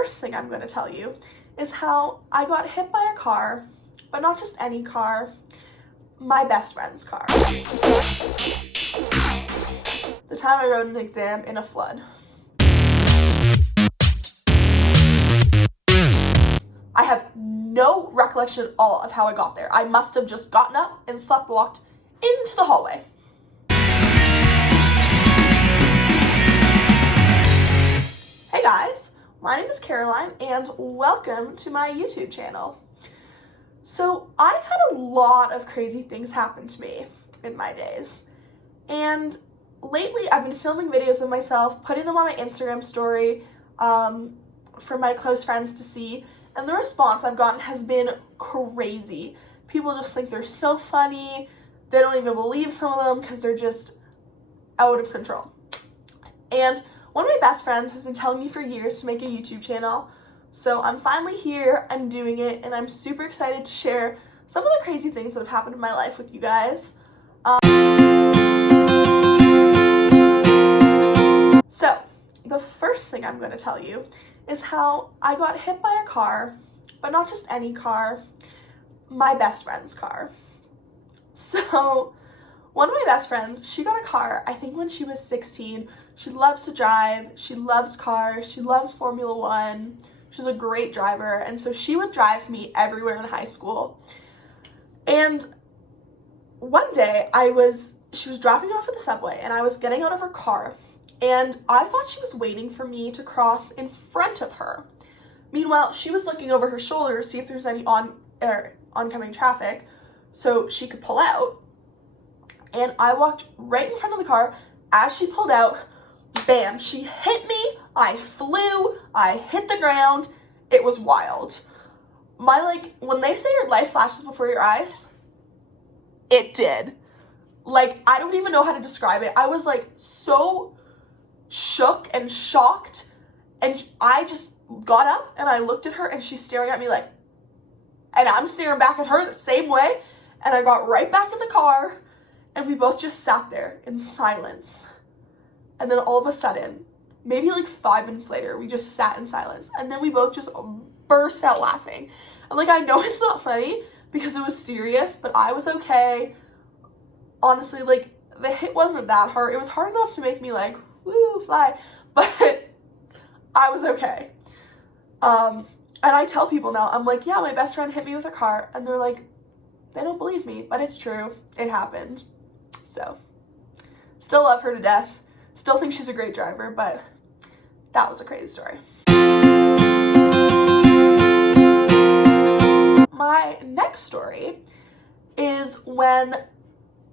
first thing I'm going to tell you is how I got hit by a car, but not just any car, my best friend's car. The time I wrote an exam in a flood. I have no recollection at all of how I got there. I must have just gotten up and sleepwalked into the hallway. Hey guys, my name is Caroline and welcome to my YouTube channel. So I've had a lot of crazy things happen to me in my days, and lately I've been filming videos of myself, putting them on my Instagram story for my close friends to see, and the response I've gotten has been crazy. People just think they're so funny. They don't even believe some of them because they're just out of control. And one of my best friends has been telling me for years to make a YouTube channel, so I'm finally here, I'm doing it, and I'm super excited to share some of the crazy things that have happened in my life with you guys. So, the first thing I'm going to tell you is how I got hit by a car, but not just any car, my best friend's car. So, one of my best friends, she got a car, I think when she was 16. She loves to drive, she loves cars, she loves Formula One. She's a great driver, and so she would drive me everywhere in high school. And one day, she was dropping me off at the subway, and I was getting out of her car, and I thought she was waiting for me to cross in front of her. Meanwhile, she was looking over her shoulder to see if there's any oncoming traffic so she could pull out. And I walked right in front of the car. As she pulled out, bam, she hit me. I flew. I hit the ground. It was wild. When they say your life flashes before your eyes, it did. I don't even know how to describe it. I was so shook and shocked, and I just got up and I looked at her, and she's staring at me and I'm staring back at her the same way, and I got right back in the car, and we both just sat there in silence. And then all of a sudden, maybe 5 minutes later, we just sat in silence, and then we both just burst out laughing. And I know it's not funny because it was serious, but I was okay. Honestly, the hit wasn't that hard. It was hard enough to make me woo, fly, but I was okay. And I tell people now, I'm yeah, my best friend hit me with a car, and they're they don't believe me, but it's true. It happened. So, still love her to death. Still think she's a great driver, but that was a crazy story. My next story is when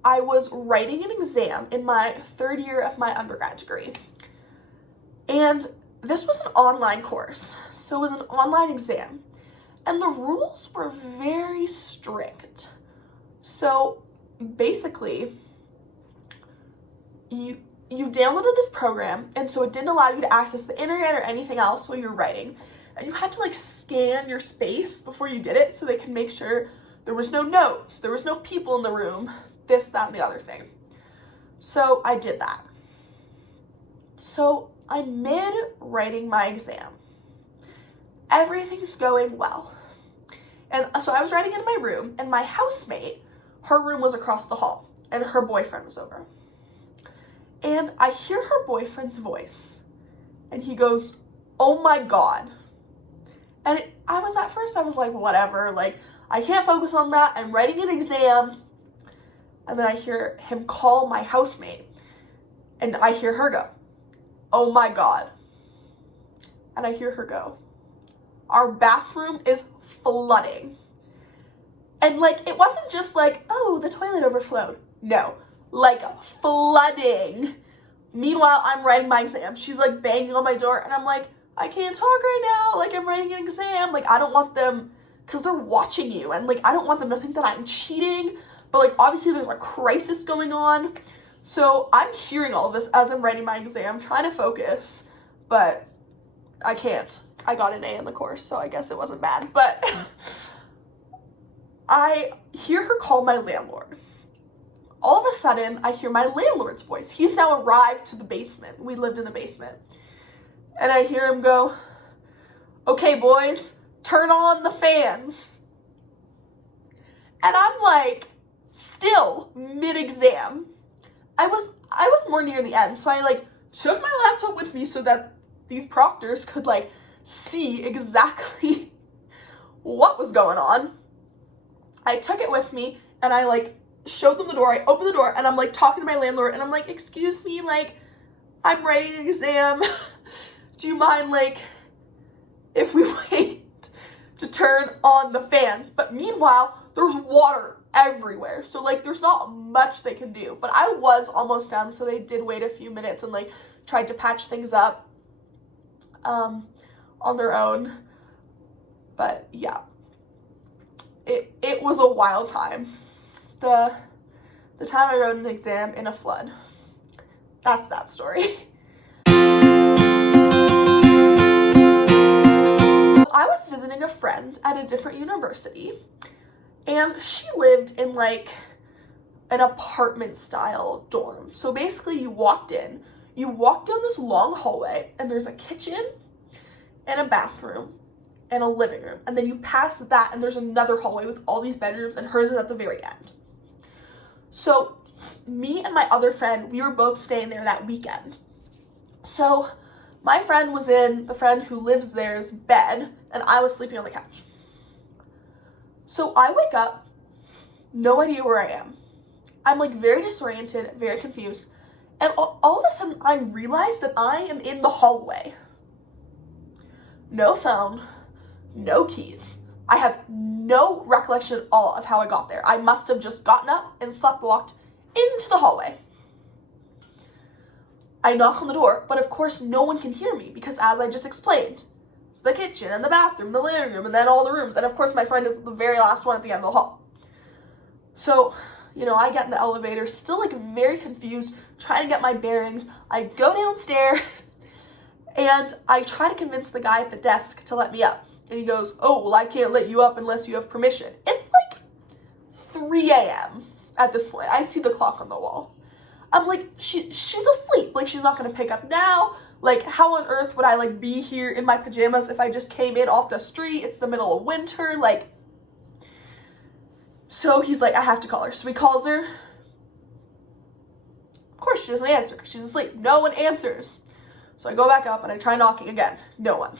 I was writing an exam in my third year of my undergrad degree. And this was an online course, so it was an online exam. And the rules were very strict. So basically, you downloaded this program, and so it didn't allow you to access the internet or anything else while you were writing. And you had to scan your space before you did it so they could make sure there was no notes, there was no people in the room, this, that, and the other thing. So I did that. So I'm mid-writing my exam. Everything's going well. And so I was writing in my room, and my housemate, her room was across the hall, and her boyfriend was over. And I hear her boyfriend's voice, and he goes, "Oh my God." And I was whatever, I can't focus on that, I'm writing an exam. And then I hear him call my housemate, and I hear her go, "Oh my God." And I hear her go, "Our bathroom is flooding." And it wasn't just oh, the toilet overflowed. No, flooding. Meanwhile, I'm writing my exam. She's banging on my door, and I'm I can't talk right now. I'm writing an exam. I don't want them, because they're watching you, and I don't want them to think that I'm cheating. But obviously there's a crisis going on. So I'm hearing all of this as I'm writing my exam, trying to focus, but I can't. I got an A in the course, so I guess it wasn't bad. But I hear her call my landlord. All of a sudden, I hear my landlord's voice. He's now arrived to the basement. We lived in the basement. And I hear him go, okay, boys, turn on the fans. And I'm like, still mid-exam. I was more near the end, so I like took my laptop with me so that these proctors could like see exactly what was going on. I took it with me and I like showed them the door. I opened the door and I'm like talking to my landlord and I'm like, excuse me, like I'm writing an exam. Do you mind like if we wait to turn on the fans? But meanwhile, there's water everywhere. So like there's not much they can do. But I was almost done, so they did wait a few minutes and like tried to patch things up on their own. But yeah. It was a wild time. The time I wrote an exam in a flood. That's that story. I was visiting a friend at a different university, and she lived in like an apartment style dorm. So basically you walk down this long hallway and there's a kitchen and a bathroom and a living room. And then you pass that and there's another hallway with all these bedrooms, and hers is at the very end. So me and my other friend, we were both staying there that weekend. So my friend was in the friend who lives there's bed, and I was sleeping on the couch. So I wake up, no idea where I am. I'm like very disoriented, very confused. And all of a sudden I realize that I am in the hallway. No phone, no keys. I have no recollection at all of how I got there. I must have just gotten up and sleepwalked into the hallway. I knock on the door, but of course no one can hear me because, as I just explained, it's the kitchen and the bathroom, the living room, and then all the rooms. And of course my friend is the very last one at the end of the hall. So, you know, I get in the elevator, still like very confused, trying to get my bearings. I go downstairs and I try to convince the guy at the desk to let me up. And he goes, oh, well, I can't let you up unless you have permission. It's like 3 a.m. at this point. I see the clock on the wall. I'm like, she's asleep. Like, she's not going to pick up now. Like, how on earth would I, like, be here in my pajamas if I just came in off the street? It's the middle of winter. Like, so he's like, I have to call her. So he calls her. Of course, she doesn't answer because she's asleep. No one answers. So I go back up and I try knocking again. No one.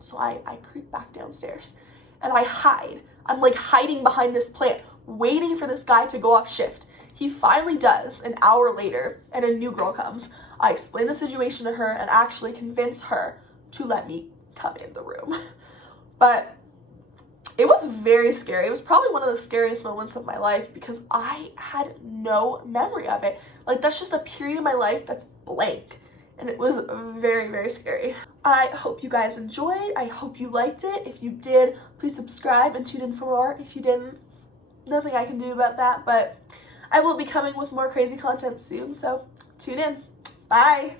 So I creep back downstairs and I hide. I'm like hiding behind this plant, waiting for this guy to go off shift. He finally does an hour later and a new girl comes. I explain the situation to her and actually convince her to let me come in the room. But it was very scary. It was probably one of the scariest moments of my life because I had no memory of it. Like, that's just a period of my life that's blank. And it was very, very scary. I hope you guys enjoyed. I hope you liked it. If you did, please subscribe and tune in for more. If you didn't, nothing I can do about that. But I will be coming with more crazy content soon, so tune in. Bye!